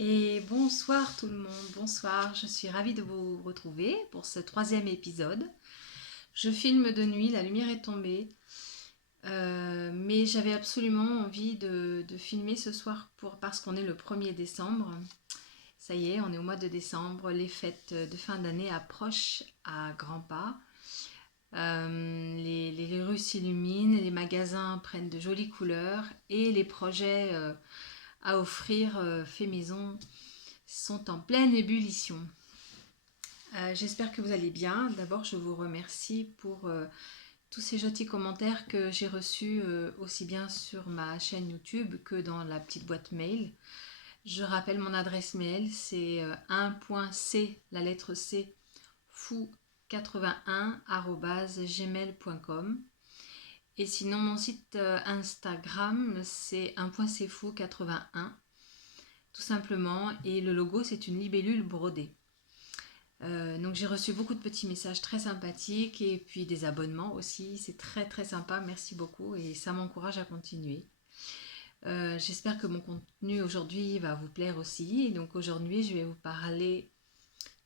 Et bonsoir tout le monde, bonsoir, je suis ravie de vous retrouver pour ce troisième épisode. Je filme de nuit, la lumière est tombée, mais j'avais absolument envie de filmer ce soir parce qu'on est le 1er décembre. Ça y est, on est au mois de décembre, les fêtes de fin d'année approchent à grands pas. Les rues s'illuminent, les magasins prennent de jolies couleurs et les projets à offrir fait maison sont en pleine ébullition. J'espère que vous allez bien. D'abord, je vous remercie pour tous ces gentils commentaires que j'ai reçus aussi bien sur ma chaîne YouTube que dans la petite boîte mail. Je rappelle mon adresse mail, c'est 1.c, la lettre C, fou81@gmail.com. Et sinon, mon site Instagram, c'est 1.cfou81, tout simplement. Et le logo, c'est une libellule brodée. Donc j'ai reçu beaucoup de petits messages très sympathiques et puis des abonnements aussi. C'est très très sympa, merci beaucoup et ça m'encourage à continuer. J'espère que mon contenu aujourd'hui va vous plaire aussi. Donc aujourd'hui je vais vous parler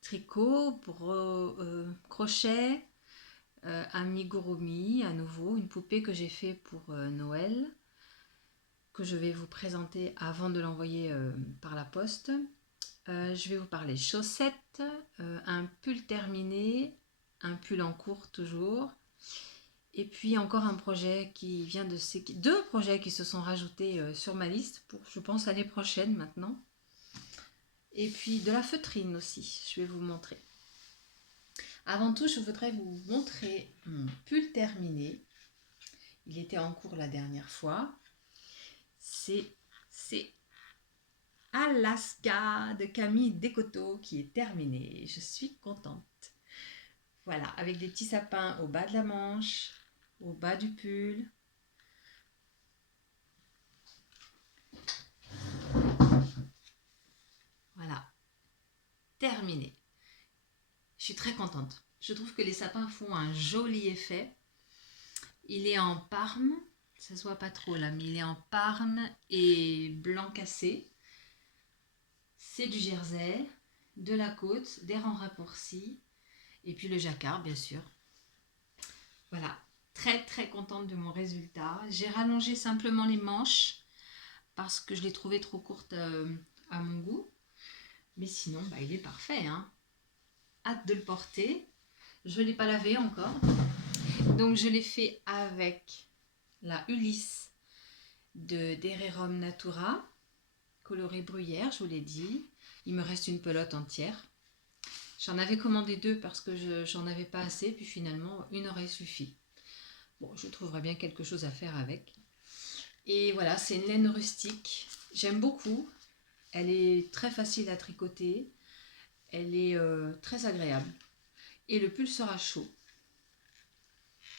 tricot, crochet, amigurumi à nouveau, une poupée que j'ai fait pour Noël, que je vais vous présenter avant de l'envoyer par la poste. Je vais vous parler chaussettes, un pull terminé, un pull en cours toujours, et puis encore un projet qui vient de ces deux projets qui se sont rajoutés sur ma liste pour, je pense, l'année prochaine maintenant. Et puis de la feutrine aussi, je vais vous montrer. Avant tout, je voudrais vous montrer mon pull terminé. Il était en cours la dernière fois. C'est Alaska de Camille Descoteaux qui est terminé. Je suis contente. Voilà, avec des petits sapins au bas de la manche, au bas du pull. Voilà, terminé. Je suis très contente. Je trouve que les sapins font un joli effet. Il est en parme, ça se voit pas trop là, mais il est en parme et blanc cassé. C'est du jersey, de la côte, des rangs raccourcis et puis le jacquard bien sûr. Voilà, très très contente de mon résultat. J'ai rallongé simplement les manches parce que je l'ai trouvé trop courte à mon goût. Mais sinon, il est parfait. Hein. Hâte de le porter. Je ne l'ai pas lavé encore. Donc je l'ai fait avec la Ulysse de Dererum Natura, colorée bruyère, je vous l'ai dit. Il me reste une pelote entière. J'en avais commandé deux parce que j'en avais pas assez, puis finalement une aurait suffi. Bon, je trouverai bien quelque chose à faire avec. Et voilà, c'est une laine rustique. J'aime beaucoup. Elle est très facile à tricoter. Elle est très agréable. Et le pull sera chaud.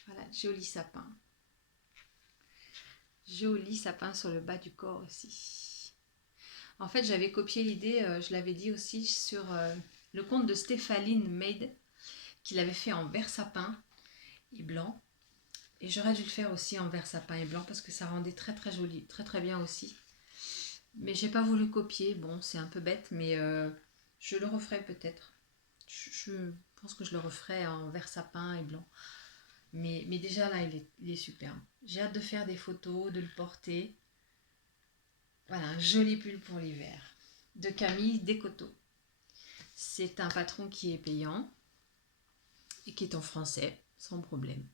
Voilà, joli sapin. Joli sapin sur le bas du corps aussi. En fait, j'avais copié l'idée, je l'avais dit aussi, sur le compte de Stéphaline Made, qu'il avait fait en vert sapin et blanc. Et j'aurais dû le faire aussi en vert sapin et blanc parce que ça rendait très très joli, très très bien aussi. Mais j'ai pas voulu copier, bon c'est un peu bête, mais je le referai peut-être. Je pense que je le referai en vert sapin et blanc. Mais déjà là, il est superbe. J'ai hâte de faire des photos, de le porter. Voilà, un joli pull pour l'hiver. De Camille Descoteaux. C'est un patron qui est payant et qui est en français, sans problème.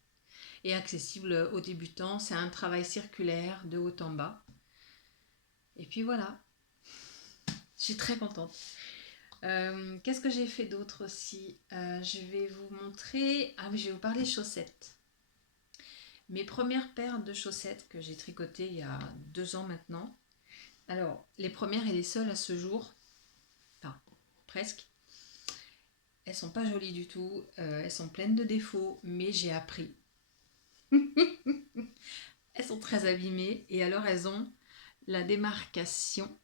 Et accessible aux débutants. C'est un travail circulaire de haut en bas. Et puis voilà, je suis très contente. Qu'est-ce que j'ai fait d'autre aussi Je vais vous montrer... Ah oui, je vais vous parler chaussettes. Mes premières paires de chaussettes que j'ai tricotées il y a 2 ans maintenant. Alors, les premières et les seules à ce jour, enfin, presque, elles sont pas jolies du tout, elles sont pleines de défauts, mais j'ai appris. Elles sont très abîmées et alors elles ont la démarcation,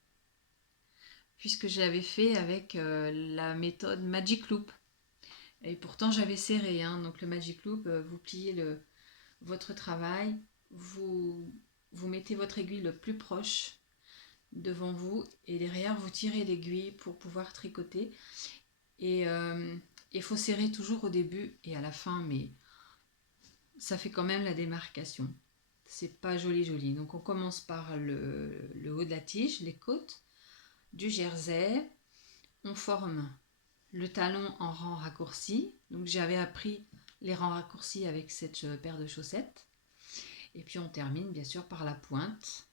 puisque je l'avais fait avec la méthode Magic Loop. Et pourtant j'avais serré, hein, donc le Magic Loop, vous pliez votre travail, vous mettez votre aiguille le plus proche devant vous et derrière vous tirez l'aiguille pour pouvoir tricoter. Et il faut serrer toujours au début et à la fin, mais ça fait quand même la démarcation. C'est pas joli. Donc on commence par le haut de la tige, les côtes du jersey. On forme le talon en rang raccourci. Donc j'avais appris les rangs raccourcis avec cette paire de chaussettes. Et puis on termine bien sûr par la pointe.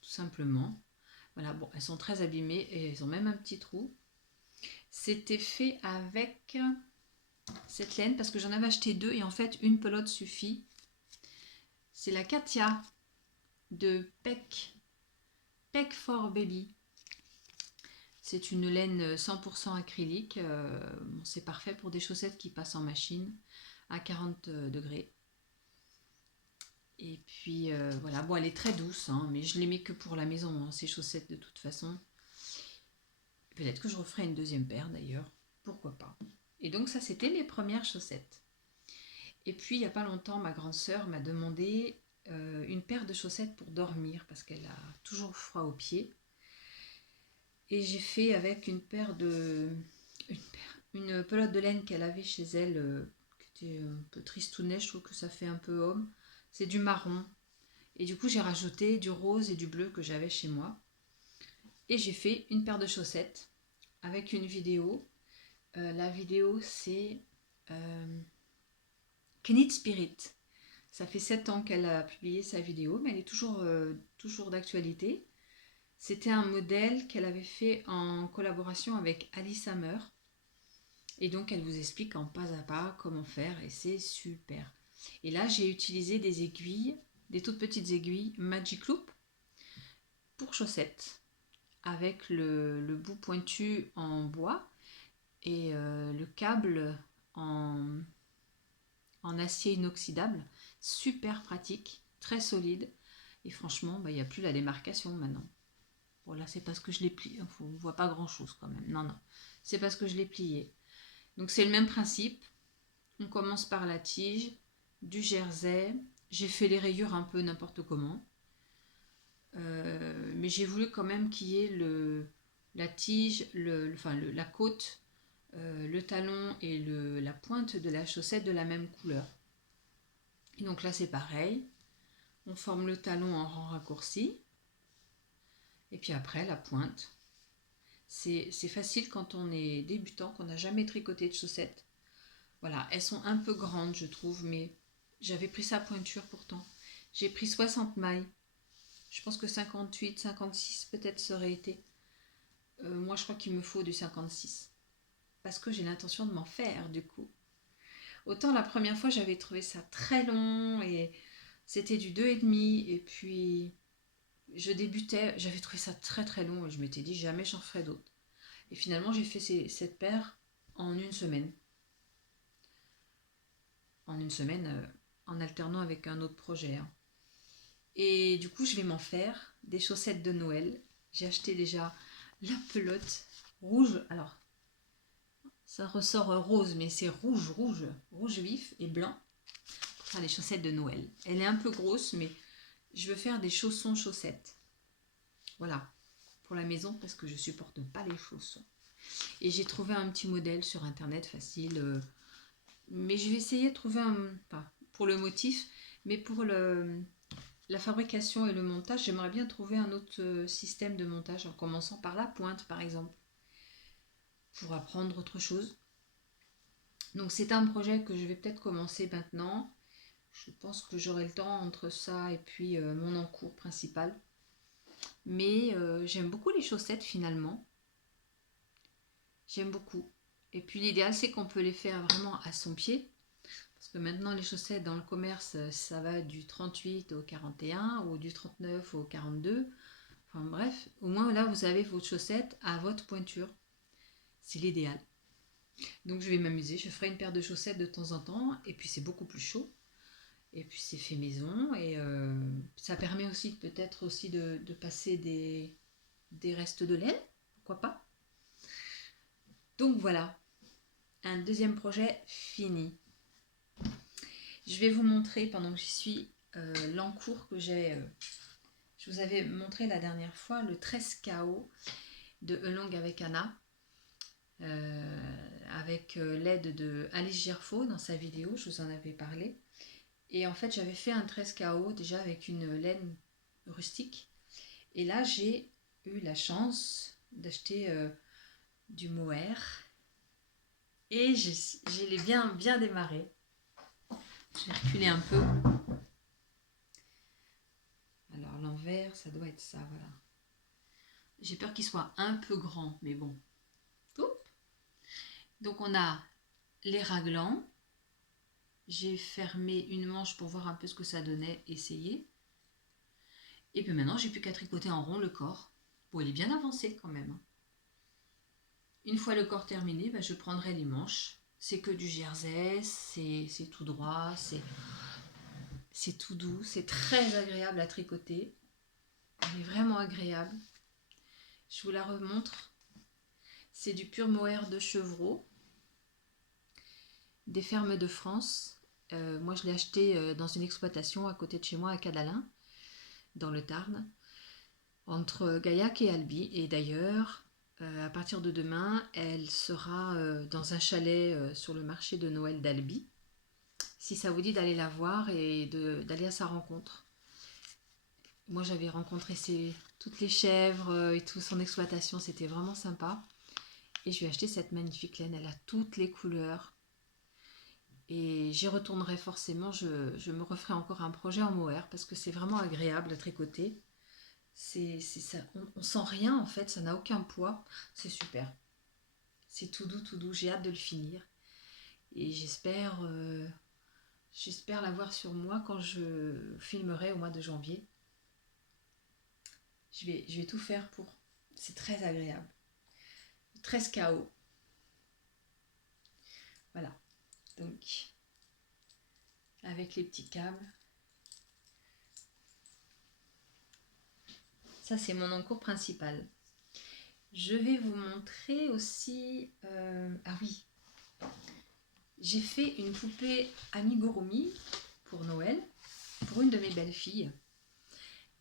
Tout simplement. Voilà, bon, elles sont très abîmées et elles ont même un petit trou. C'était fait avec cette laine parce que j'en avais acheté 2 et en fait une pelote suffit. C'est la Katia de Peck for Baby. C'est une laine 100% acrylique. Bon, c'est parfait pour des chaussettes qui passent en machine à 40 degrés. Et puis voilà, bon, elle est très douce, hein, mais je les mets que pour la maison, hein, ces chaussettes de toute façon. Peut-être que je referai une deuxième paire d'ailleurs, pourquoi pas. Et donc ça, c'était les premières chaussettes. Et puis il n'y a pas longtemps, ma grande sœur m'a demandé une paire de chaussettes pour dormir parce qu'elle a toujours froid aux pieds. Et j'ai fait avec une pelote de laine qu'elle avait chez elle, qui était un peu tristounet, je trouve que ça fait un peu homme. C'est du marron. Et du coup, j'ai rajouté du rose et du bleu que j'avais chez moi. Et j'ai fait une paire de chaussettes avec une vidéo. La vidéo, c'est Knit Spirit. Ça fait 7 ans qu'elle a publié sa vidéo, mais elle est toujours d'actualité. C'était un modèle qu'elle avait fait en collaboration avec Alice Hammer. Et donc, elle vous explique en pas à pas comment faire et c'est super. Et là, j'ai utilisé des aiguilles, des toutes petites aiguilles Magic Loop pour chaussettes avec le bout pointu en bois et le câble en acier inoxydable. Super pratique, très solide. Et franchement, il n'y a plus la démarcation maintenant. Bon, là, c'est parce que je l'ai plié. On ne voit pas grand-chose quand même. Non. C'est parce que je l'ai plié. Donc, c'est le même principe. On commence par la tige, du jersey. J'ai fait les rayures un peu n'importe comment. Mais j'ai voulu quand même qu'il y ait la tige, la côte, le talon et la pointe de la chaussette de la même couleur. Et donc là, c'est pareil. On forme le talon en rang raccourci. Et puis après, la pointe. C'est facile quand on est débutant, qu'on n'a jamais tricoté de chaussettes. Voilà, elles sont un peu grandes, je trouve, mais j'avais pris sa pointure pourtant. J'ai pris 60 mailles. Je pense que 58, 56 peut-être ça aurait été. Moi, je crois qu'il me faut du 56. Parce que j'ai l'intention de m'en faire, du coup. Autant la première fois, j'avais trouvé ça très long et c'était du 2,5. Et puis, je débutais, j'avais trouvé ça très très long et je m'étais dit jamais j'en ferai d'autres. Et finalement, j'ai fait cette paire en une semaine. En une semaine, en alternant avec un autre projet. Hein. Et du coup, je vais m'en faire des chaussettes de Noël. J'ai acheté déjà la pelote rouge. Alors, ça ressort rose, mais c'est rouge vif et blanc pour faire des chaussettes de Noël. Elle est un peu grosse, mais je veux faire des chaussons chaussettes. Voilà, pour la maison parce que je supporte pas les chaussons. Et j'ai trouvé un petit modèle sur internet facile, mais je vais essayer de trouver pour le motif, mais pour la fabrication et le montage, j'aimerais bien trouver un autre système de montage en commençant par la pointe par exemple, pour apprendre autre chose. Donc c'est un projet que je vais peut-être commencer maintenant. Je pense que j'aurai le temps entre ça et puis mon encours principal. Mais j'aime beaucoup les chaussettes finalement. J'aime beaucoup. Et puis l'idéal c'est qu'on peut les faire vraiment à son pied. Parce que maintenant les chaussettes dans le commerce, ça va du 38 au 41 ou du 39 au 42. Enfin bref, au moins là vous avez votre chaussette à votre pointure. C'est l'idéal. Donc je vais m'amuser, je ferai une paire de chaussettes de temps en temps. Et puis c'est beaucoup plus chaud. Et puis c'est fait maison. Et ça permet aussi peut-être aussi de passer des restes de laine. Pourquoi pas. Donc voilà, un deuxième projet fini. Je vais vous montrer pendant que j'y suis l'encours que j'ai Je vous avais montré la dernière fois le tresse KO de Along avec Anna, avec l'aide de Alice Girfaux dans sa vidéo, je vous en avais parlé. Et en fait, j'avais fait un tresse KO déjà avec une laine rustique. Et là, j'ai eu la chance d'acheter du mohair. Et je l'ai bien démarré. Je vais reculer un peu. Alors l'envers, ça doit être ça, voilà. J'ai peur qu'il soit un peu grand, mais bon. Oups. Donc on a les raglans. J'ai fermé une manche pour voir un peu ce que ça donnait, essayer. Et puis maintenant, j'ai plus qu'à tricoter en rond le corps. Bon, il est bien avancé quand même. Une fois le corps terminé, ben, je prendrai les manches. C'est que du jersey, c'est tout droit, c'est tout doux, c'est très agréable à tricoter. Elle est vraiment agréable. Je vous la remontre. C'est du pur mohair de chevreau, des fermes de France. Moi, je l'ai acheté dans une exploitation à côté de chez moi, à Cadalin, dans le Tarn, entre Gaillac et Albi. Et d'ailleurs, à partir de demain, elle sera dans un chalet sur le marché de Noël d'Albi. Si ça vous dit d'aller la voir et d'aller à sa rencontre. Moi, j'avais rencontré toutes les chèvres et tout son exploitation, c'était vraiment sympa. Et je lui ai acheté cette magnifique laine, elle a toutes les couleurs. Et j'y retournerai forcément, je me referai encore un projet en mohair parce que c'est vraiment agréable à tricoter. Ça, on sent rien en fait, ça n'a aucun poids, c'est super. C'est tout doux, j'ai hâte de le finir. Et j'espère l'avoir sur moi quand je filmerai au mois de janvier. Je vais tout faire pour. C'est très agréable. 13 KO. Voilà. Donc, avec les petits câbles. Ça, c'est mon encours principal. Je vais vous montrer aussi... ah oui. J'ai fait une poupée amigurumi pour Noël, pour une de mes belles-filles.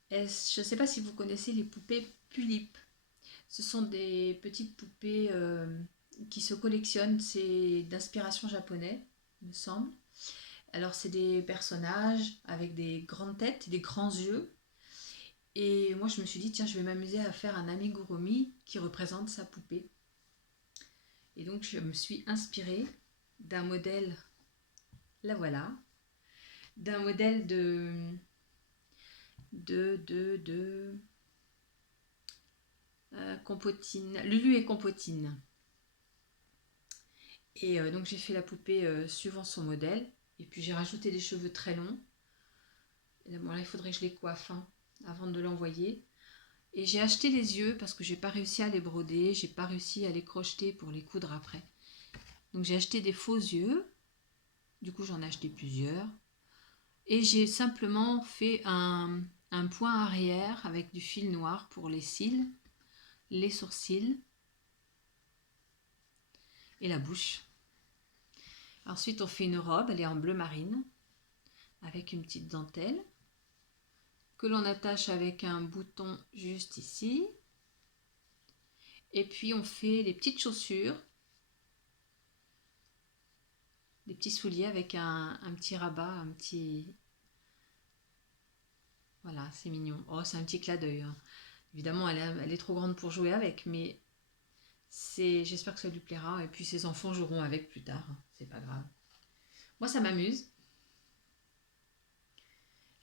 Je ne sais pas si vous connaissez les poupées Pulip. Ce sont des petites poupées qui se collectionnent. C'est d'inspiration japonaise, il me semble. Alors, c'est des personnages avec des grandes têtes et des grands yeux. Et moi, je me suis dit, tiens, je vais m'amuser à faire un amigurumi qui représente sa poupée. Et donc, je me suis inspirée d'un modèle, la voilà, d'un modèle de Compotine, Lulu et Compotine. Et donc, j'ai fait la poupée suivant son modèle. Et puis, j'ai rajouté des cheveux très longs. Et bon, là, il faudrait que je les coiffe avant de l'envoyer. Et j'ai acheté les yeux parce que j'ai pas réussi à les broder, j'ai pas réussi à les crocheter pour les coudre après. Donc j'ai acheté des faux yeux, du coup j'en ai acheté plusieurs. Et j'ai simplement fait un point arrière avec du fil noir pour les cils, les sourcils et la bouche. Ensuite on fait une robe, elle est en bleu marine, avec une petite dentelle, que l'on attache avec un bouton juste ici. Et puis on fait les petites chaussures, des petits souliers avec un petit rabat, un petit... Voilà, c'est mignon. Oh, c'est un petit clin d'œil. Évidemment, elle est trop grande pour jouer avec, mais j'espère que ça lui plaira. Et puis ses enfants joueront avec plus tard. C'est pas grave. Moi, ça m'amuse.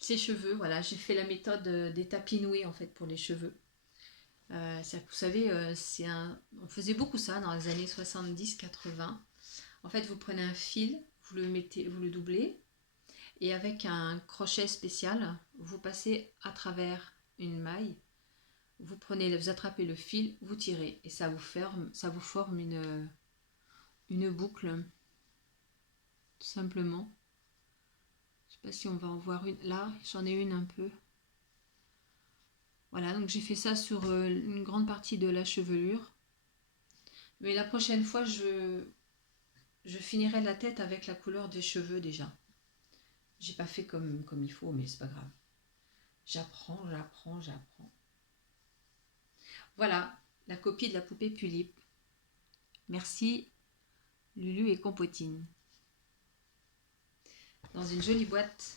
Ses cheveux, voilà, j'ai fait la méthode des tapis noués en fait pour les cheveux. Vous savez, on faisait beaucoup ça dans les années 70-80. En fait, vous prenez un fil, vous le doublez, et avec un crochet spécial, vous passez à travers une maille, vous attrapez le fil, vous tirez, et ça vous forme une boucle, tout simplement. Je sais pas si on va en voir une. Là, j'en ai une un peu. Voilà, donc j'ai fait ça sur une grande partie de la chevelure. Mais la prochaine fois, je finirai la tête avec la couleur des cheveux déjà. J'ai pas fait comme il faut, mais c'est pas grave. J'apprends. Voilà, la copie de la poupée Pulip. Merci Lulu et Compotine. Dans une jolie boîte.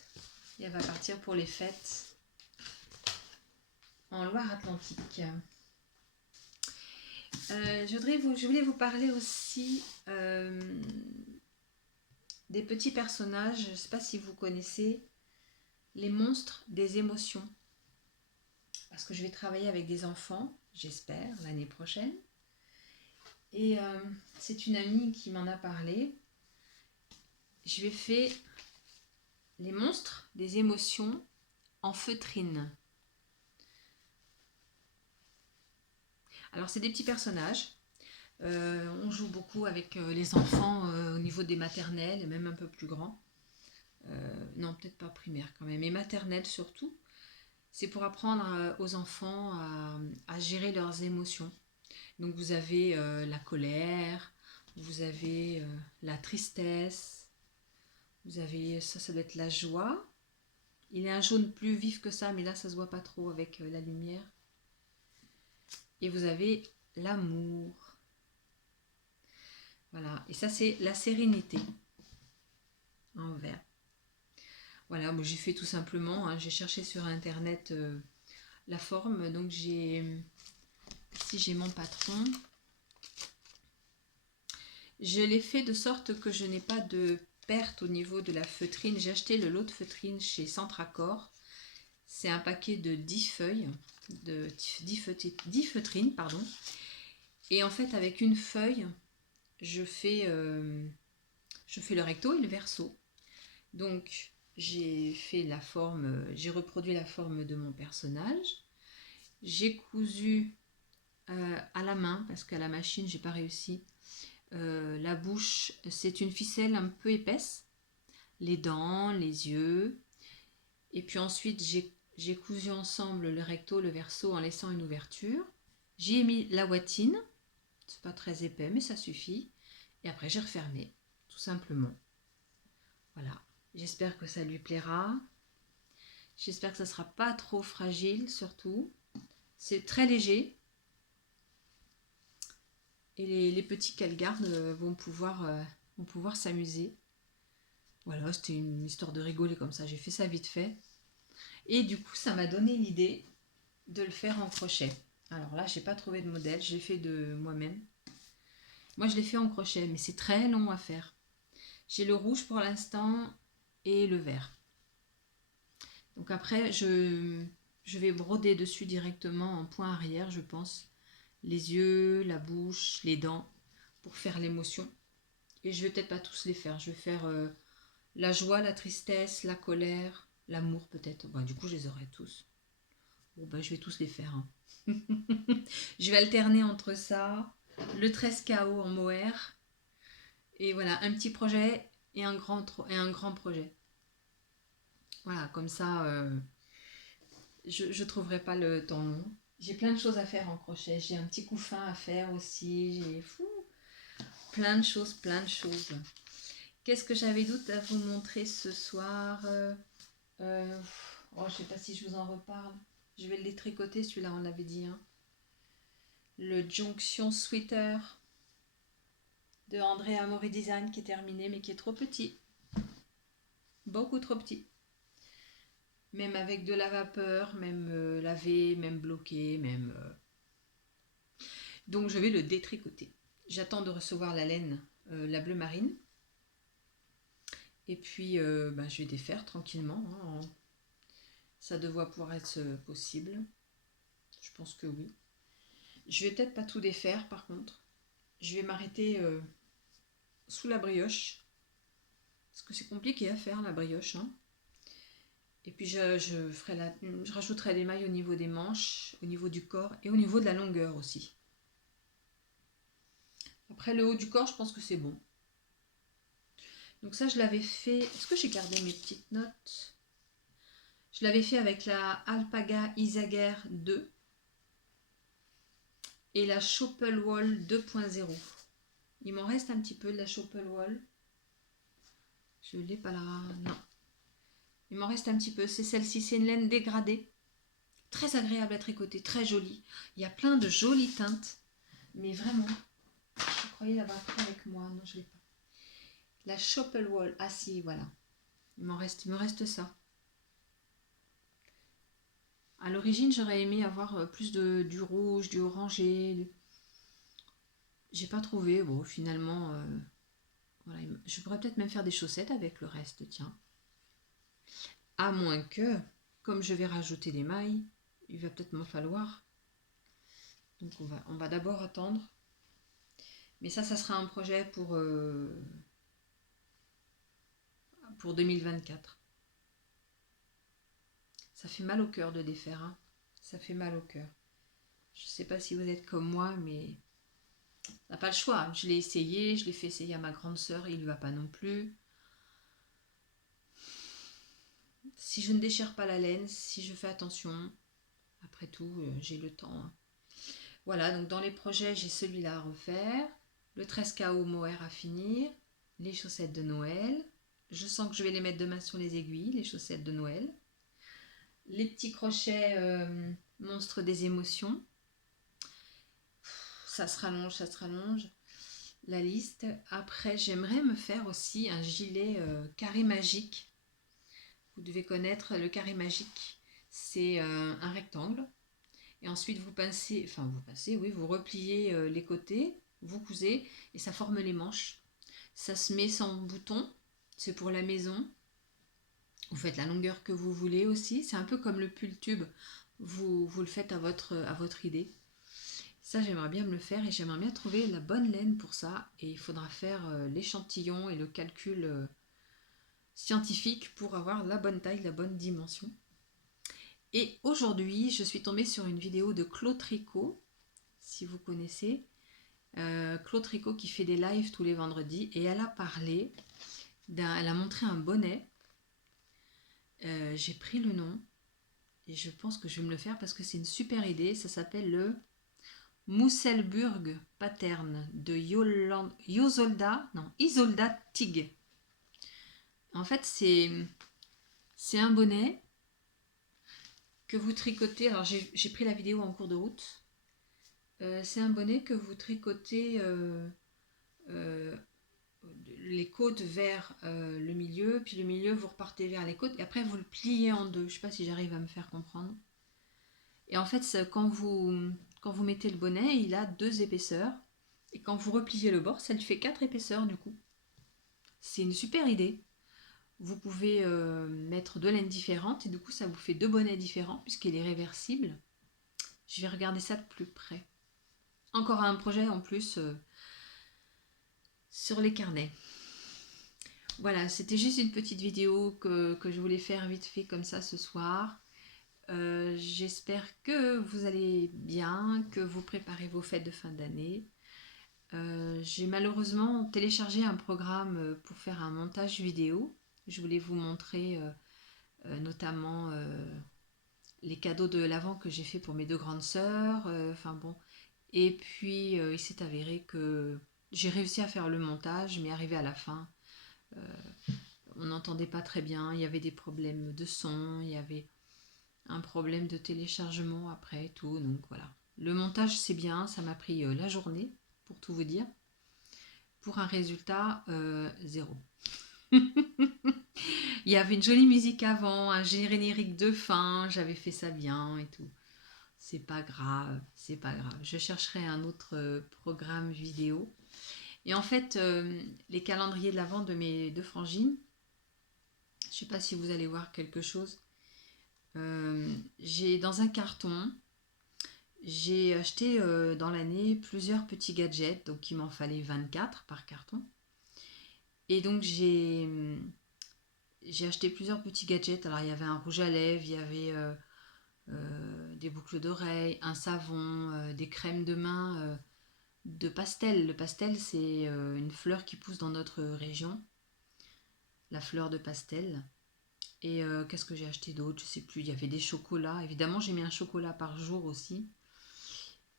Et elle va partir pour les fêtes en Loire-Atlantique. Je voulais vous parler aussi des petits personnages. Je ne sais pas si vous connaissez les monstres des émotions. Parce que je vais travailler avec des enfants, j'espère, l'année prochaine. Et c'est une amie qui m'en a parlé. Je vais faire les monstres des émotions en feutrine. Alors, c'est des petits personnages. On joue beaucoup avec les enfants au niveau des maternelles, et même un peu plus grands. Non, peut-être pas primaire quand même, mais maternelle surtout. C'est pour apprendre aux enfants à gérer leurs émotions. Donc vous avez la colère, vous avez la tristesse, vous avez, ça doit être la joie. Il est un jaune plus vif que ça, mais là ça se voit pas trop avec la lumière. Et vous avez l'amour. Voilà, et ça c'est la sérénité en vert. Voilà, moi j'ai fait tout simplement, hein, j'ai cherché sur internet la forme, donc ici j'ai mon patron. Je l'ai fait de sorte que je n'ai pas de perte au niveau de la feutrine. J'ai acheté le lot de feutrine chez Centracor. C'est un paquet de 10 feuilles, de 10 feutrines, pardon. Et en fait, avec une feuille, je fais le recto et le verso. Donc, j'ai fait la forme, j'ai reproduit la forme de mon personnage. J'ai cousu à la main, parce qu'à la machine, j'ai pas réussi. La bouche, c'est une ficelle un peu épaisse. Les dents, les yeux. Et puis ensuite, j'ai cousu ensemble le recto, le verso en laissant une ouverture. J'y ai mis la ouatine. C'est pas très épais, mais ça suffit. Et après, j'ai refermé, tout simplement. Voilà. J'espère que ça lui plaira. J'espère que ça sera pas trop fragile, surtout. C'est très léger. Et les petits qu'elle garde vont pouvoir s'amuser. Voilà, c'était une histoire de rigoler comme ça. J'ai fait ça vite fait. Et du coup, ça m'a donné l'idée de le faire en crochet. Alors là, j'ai pas trouvé de modèle. Je l'ai fait de moi-même. Moi, je l'ai fait en crochet, mais c'est très long à faire. J'ai le rouge pour l'instant et le vert. Donc après, je vais broder dessus directement en point arrière, je pense. Les yeux, la bouche, les dents, pour faire l'émotion. Et je vais peut-être pas tous les faire. Je vais faire la joie, la tristesse, la colère, l'amour peut-être. Bon, du coup, je les aurai tous. Bon, ben, je vais tous les faire. Hein. Je vais alterner entre ça, le 13KO en mohair. Et voilà, un petit projet et un grand projet. Voilà, comme ça, je ne trouverai pas le temps long. J'ai plein de choses à faire en crochet. J'ai un petit couffin à faire aussi. J'ai plein de choses. Qu'est-ce que j'avais d'autre à vous montrer ce soir je ne sais pas si je vous en reparle. Je vais le détricoter, celui-là, on l'avait dit. Hein. Le Jonction Sweater de André Amory Design qui est terminé, mais qui est trop petit. Beaucoup trop petit. Même avec de la vapeur, même lavé, même bloqué, même... Donc je vais le détricoter. J'attends de recevoir la laine, la bleu marine. Et puis je vais défaire tranquillement. Hein. Ça devrait pouvoir être possible. Je pense que oui. Je vais peut-être pas tout défaire par contre. Je vais m'arrêter sous la brioche. Parce que c'est compliqué à faire la brioche. Hein. Et puis je rajouterai des mailles au niveau des manches, au niveau du corps et au niveau de la longueur aussi. Après le haut du corps, je pense que c'est bon. Donc ça, je l'avais fait... Est-ce que j'ai gardé mes petites notes? Je l'avais fait avec la Alpaga Isager 2 et la Wall 2.0. Il m'en reste un petit peu de la Wall. Je ne l'ai pas là. Non. Il m'en reste un petit peu. C'est celle-ci. C'est une laine dégradée. Très agréable à tricoter, très joli. Il y a plein de jolies teintes. Mais vraiment, je croyais l'avoir pris avec moi. Non, je ne l'ai pas. La Wall. Ah si, voilà. Il me reste ça. À l'origine, j'aurais aimé avoir plus du rouge, du orangé. J'ai pas trouvé. Bon, finalement, voilà, je pourrais peut-être même faire des chaussettes avec le reste, tiens. À moins que, comme je vais rajouter des mailles, il va peut-être m'en falloir. Donc on va d'abord attendre. Mais ça sera un projet pour 2024. Ça fait mal au cœur de défaire, hein. Ça fait mal au cœur. Je ne sais pas si vous êtes comme moi, mais on n'a pas le choix. Je l'ai essayé, je l'ai fait essayer à ma grande sœur, il ne lui va pas non plus. Si je ne déchire pas la laine, si je fais attention, après tout, j'ai le temps, hein. Voilà, donc dans les projets, j'ai celui-là à refaire, le 13 KO mohair à finir, les chaussettes de Noël. Je sens que je vais les mettre demain sur les aiguilles, les chaussettes de Noël. Les petits crochets monstres des émotions. Ça se rallonge, la liste. Après, j'aimerais me faire aussi un gilet carré magique. Vous devez connaître le carré magique. C'est un rectangle. Et ensuite, vous pincez, oui, vous repliez les côtés, vous cousez et ça forme les manches. Ça se met sans bouton, c'est pour la maison. Vous faites la longueur que vous voulez aussi. C'est un peu comme le pull tube. Vous le faites à votre idée. Ça, j'aimerais bien me le faire et j'aimerais bien trouver la bonne laine pour ça. Et il faudra faire l'échantillon et le calcul scientifique pour avoir la bonne taille, la bonne dimension. Et aujourd'hui, je suis tombée sur une vidéo de Claude Tricot, si vous connaissez. Claude Tricot qui fait des lives tous les vendredis. Et elle a parlé, elle a montré un bonnet. J'ai pris le nom et je pense que je vais me le faire parce que c'est une super idée. Ça s'appelle le Mousselburg Pattern de Isolda Tig. En fait, c'est un bonnet que vous tricotez. Alors, j'ai pris la vidéo en cours de route. C'est un bonnet que vous tricotez les côtes vers le milieu, puis le milieu, vous repartez vers les côtes, et après, vous le pliez en deux. Je ne sais pas si j'arrive à me faire comprendre. Et en fait, quand vous mettez le bonnet, il a 2 épaisseurs. Et quand vous repliez le bord, ça lui fait 4 épaisseurs du coup. C'est une super idée. Vous pouvez mettre 2 laines différentes et du coup ça vous fait 2 bonnets différents puisqu'il est réversible. Je vais regarder ça de plus près. Encore un projet en plus sur les carnets. Voilà, c'était juste une petite vidéo que je voulais faire vite fait comme ça ce soir. J'espère que vous allez bien, que vous préparez vos fêtes de fin d'année. J'ai malheureusement téléchargé un programme pour faire un montage vidéo. Je voulais vous montrer notamment les cadeaux de l'Avent que j'ai fait pour mes 2 grandes sœurs. Enfin bon. Et puis il s'est avéré que j'ai réussi à faire le montage, mais arrivé à la fin, on n'entendait pas très bien. Il y avait des problèmes de son, il y avait un problème de téléchargement après tout. Donc voilà. Le montage c'est bien, ça m'a pris la journée pour tout vous dire. Pour un résultat 0. Il y avait une jolie musique avant, un générique de fin, j'avais fait ça bien et tout. C'est pas grave, c'est pas grave. Je chercherai un autre programme vidéo. Et en fait, les calendriers de l'Avent de mes 2 frangines, je sais pas si vous allez voir quelque chose. J'ai dans un carton, j'ai acheté dans l'année plusieurs petits gadgets, donc il m'en fallait 24 par carton. Et donc j'ai acheté plusieurs petits gadgets. Alors il y avait un rouge à lèvres, il y avait des boucles d'oreilles, un savon, des crèmes de main de pastel. Le pastel c'est une fleur qui pousse dans notre région, la fleur de pastel. Et qu'est-ce que j'ai acheté d'autre? Je sais plus. Il y avait des chocolats. Évidemment j'ai mis un chocolat par jour aussi.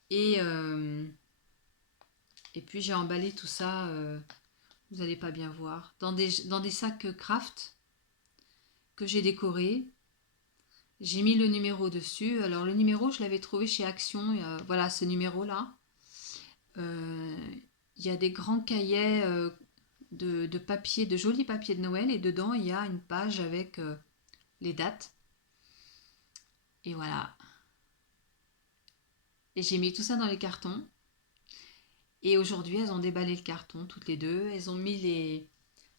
Et puis j'ai emballé tout ça, vous n'allez pas bien voir, dans des sacs craft que j'ai décorés. J'ai mis le numéro dessus. Alors le numéro, je l'avais trouvé chez Action. Voilà, ce numéro-là. Il y a des grands cahiers de papier, de jolis papiers de Noël. Et dedans, il y a une page avec les dates. Et voilà. Et j'ai mis tout ça dans les cartons. Et aujourd'hui, elles ont déballé le carton, toutes les deux. Elles ont mis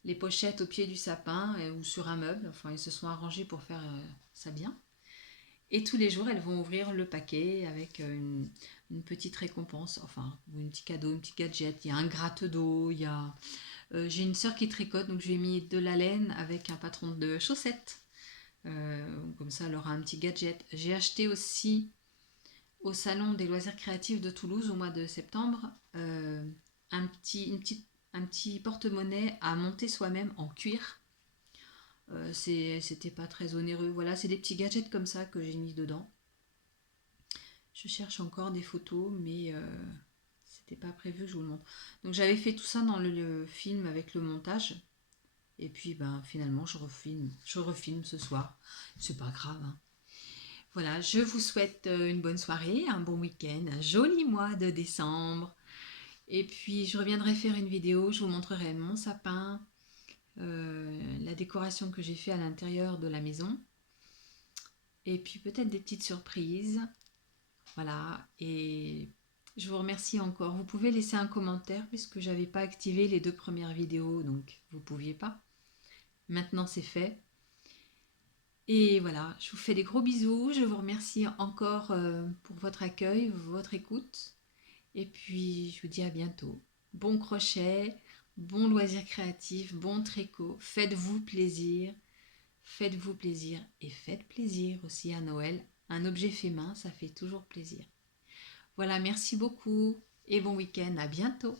les pochettes au pied du sapin ou sur un meuble. Enfin, ils se sont arrangés pour faire ça bien. Et tous les jours, elles vont ouvrir le paquet avec une petite récompense, enfin, ou un petit cadeau, un petit gadget. Il y a un gratte-d'eau, il y a... j'ai une sœur qui tricote, donc je lui ai mis de la laine avec un patron de chaussettes. Comme ça, elle aura un petit gadget. J'ai acheté aussi au Salon des loisirs créatifs de Toulouse au mois de septembre un petit porte-monnaie à monter soi-même en cuir. C'était pas très onéreux. Voilà, c'est des petits gadgets comme ça que j'ai mis dedans. Je cherche encore des photos, mais c'était pas prévu que je vous le montre. Donc j'avais fait tout ça dans le film avec le montage. Et puis ben, finalement, je refilme ce soir. C'est pas grave, hein. Voilà, je vous souhaite une bonne soirée, un bon week-end, un joli mois de décembre. Et puis je reviendrai faire une vidéo, je vous montrerai mon sapin, la décoration que j'ai fait à l'intérieur de la maison. Et puis peut-être des petites surprises. Voilà, et je vous remercie encore. Vous pouvez laisser un commentaire puisque j'avais pas activé les 2 premières vidéos, donc vous pouviez pas. Maintenant c'est fait. Et voilà, je vous fais des gros bisous. Je vous remercie encore pour votre accueil, votre écoute. Et puis je vous dis à bientôt. Bon crochet, bon loisir créatif, bon tricot. Faites-vous plaisir. Faites-vous plaisir et faites plaisir aussi à Noël. Un objet fait main, ça fait toujours plaisir. Voilà, merci beaucoup et bon week-end, à bientôt.